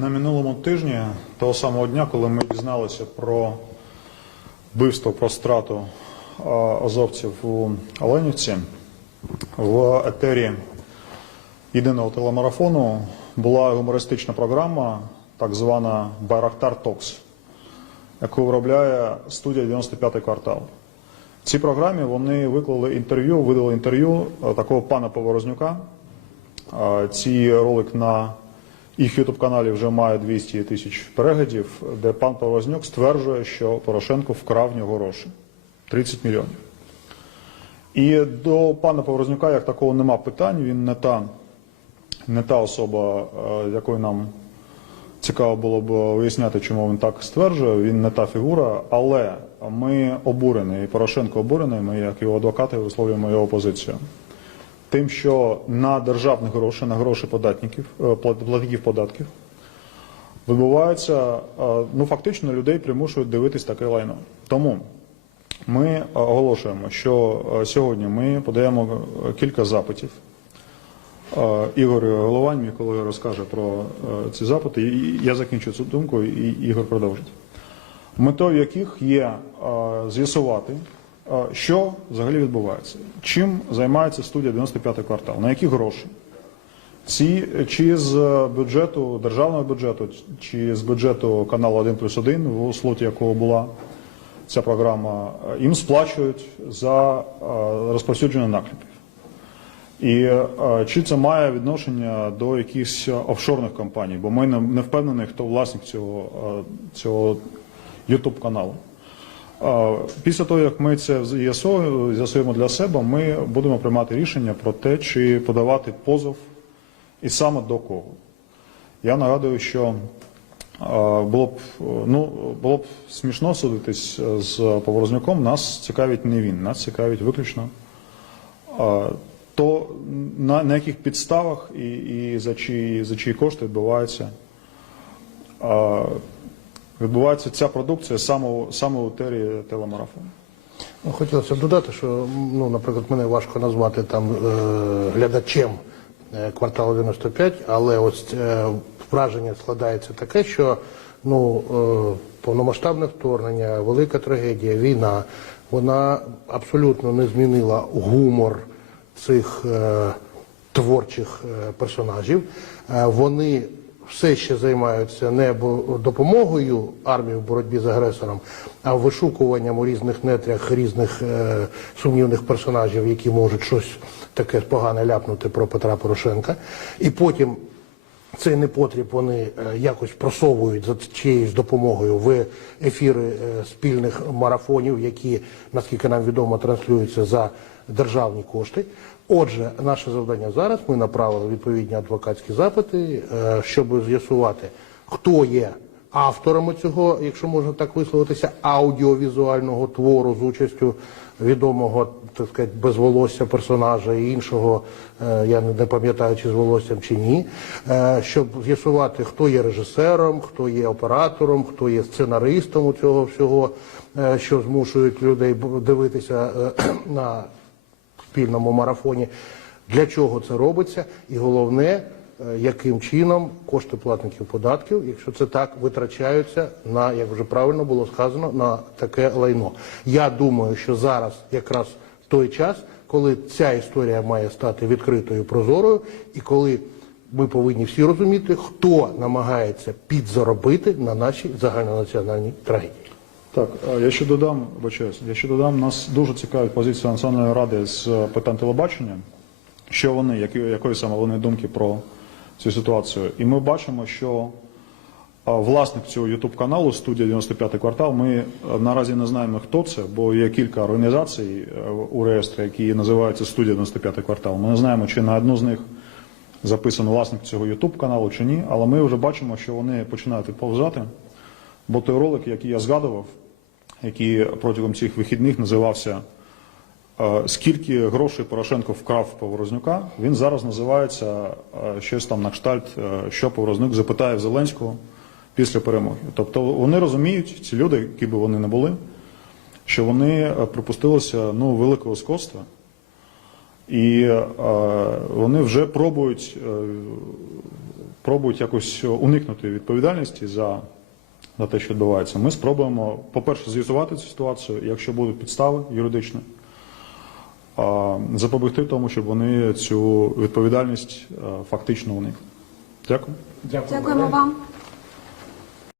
На минулому тижні, того самого дня, коли ми дізналися про вбивство, про страту азовців у Оленівці, в етері єдиного телемарафону була гумористична програма, так звана Байрактар Токс, яку виробляє студія 95-й квартал. В цій програмі вони виклали інтерв'ю, видали інтерв'ю такого пана Поворознюка. Цей ролик на їх ютуб каналі вже має 200 тисяч переглядів, де пан Поворознюк стверджує, що Порошенко вкрав в нього гроші 30 мільйонів. І до пана Поворознюка як такого нема питань. Він не та, не та особа, е, якою нам цікаво було б виясняти, чому він так стверджує. Він не та фігура, але ми обурені, і Порошенко обурений. Ми, як його адвокати, висловлюємо його позицію. Тим, що на державні гроші, на гроші податників, е, платників податків відбувається, е, ну фактично людей примушують дивитись таке лайно. Тому ми оголошуємо, що е, сьогодні ми подаємо кілька запитів. Ігор Головань, мій колега, розкаже про ці запити. Я закінчу цю думку, і Ігор продовжить. Метою яких є з'ясувати, що взагалі відбувається, чим займається студія 95 квартал, на які гроші. Ці, чи з бюджету, державного бюджету, чи з бюджету каналу 1 плюс 1, в слоті якого була ця програма, їм сплачують за е, розповсюдження накліпів. І е, чи це має відношення до якихось офшорних компаній? Бо ми не, не впевнені, хто власник цього, е, цього YouTube каналу. Після того, як ми це з'ясуємо для себе, ми будемо приймати рішення про те, чи подавати позов і саме до кого. Я нагадую, що було б, ну, було б смішно судитись е, з Поворознюком. Нас цікавить не він, нас цікавить виключно то на, на яких підставах і, і за, чиї, за кошти відбувається, відбувається ця продукція саме, саме у тері телемарафону. Ну, хотілося б додати, що, ну, наприклад, мене важко назвати там е, глядачем е, кварталу 95, але ось е, враження складається таке, що ну, е, повномасштабне вторгнення, велика трагедія, війна, вона абсолютно не змінила гумор цих е, творчих е, персонажів. Е, вони все ще займаються не допомогою армії в боротьбі з агресором, а вишукуванням у різних нетрях різних е, сумнівних персонажів, які можуть щось таке погане ляпнути про Петра Порошенка. І потім цей непотріб вони е, якось просовують за чиєюсь допомогою в ефіри е, спільних марафонів, які, наскільки нам відомо, транслюються за державні кошти. Отже, наше завдання зараз. Ми направили відповідні адвокатські запити, е, щоб з'ясувати, хто є авторами цього, якщо можна так висловитися, аудіовізуального твору з участю відомого, так сказати, без волосся персонажа і іншого, е, я не пам'ятаю, чи з волоссям чи ні, е, щоб з'ясувати, хто є режисером, хто є оператором, хто є сценаристом у цього всього, що змушують людей дивитися на спільному марафоні. Для чого це робиться? І головне, е, яким чином кошти платників податків, якщо це так, витрачаються на, як вже правильно було сказано, на таке лайно. Я думаю, що зараз якраз той час, коли ця історія має стати відкритою, прозорою, і коли ми повинні всі розуміти, хто намагається підзаробити на нашій загальнонаціональній трагедії. Так, я ще додам, вибачаюсь, я ще додам, нас дуже цікавить позиція Національної ради з е, питань телебачення, що вони, які, якої саме вони думки про цю ситуацію. І ми бачимо, що власник цього YouTube каналу студія 95 квартал. Ми е, наразі не знаємо, хто це, бо є кілька організацій е, у реєстрі, які називаються студія 95 квартал. Ми не знаємо, чи на одну з них записано власник цього YouTube каналу чи ні, але ми вже бачимо, що вони починають відповзати. Бо той ролик, який я згадував, який протягом цих вихідних називався е, Скільки грошей Порошенко вкрав Поворознюка, він зараз називається е, щось там на кштальт, е, що Поворознюк запитає в Зеленського після перемоги. Тобто вони розуміють, ці люди, які би вони не були, що вони припустилися ну, великого скотства. І вони вже пробують спробують якось уникнути відповідальності за, за те, що відбувається. Ми спробуємо, по-перше, з'ясувати цю ситуацію, якщо будуть підстави юридичні, запобігти тому, щоб вони цю відповідальність фактично уникли. Дякую. Дякуємо вам.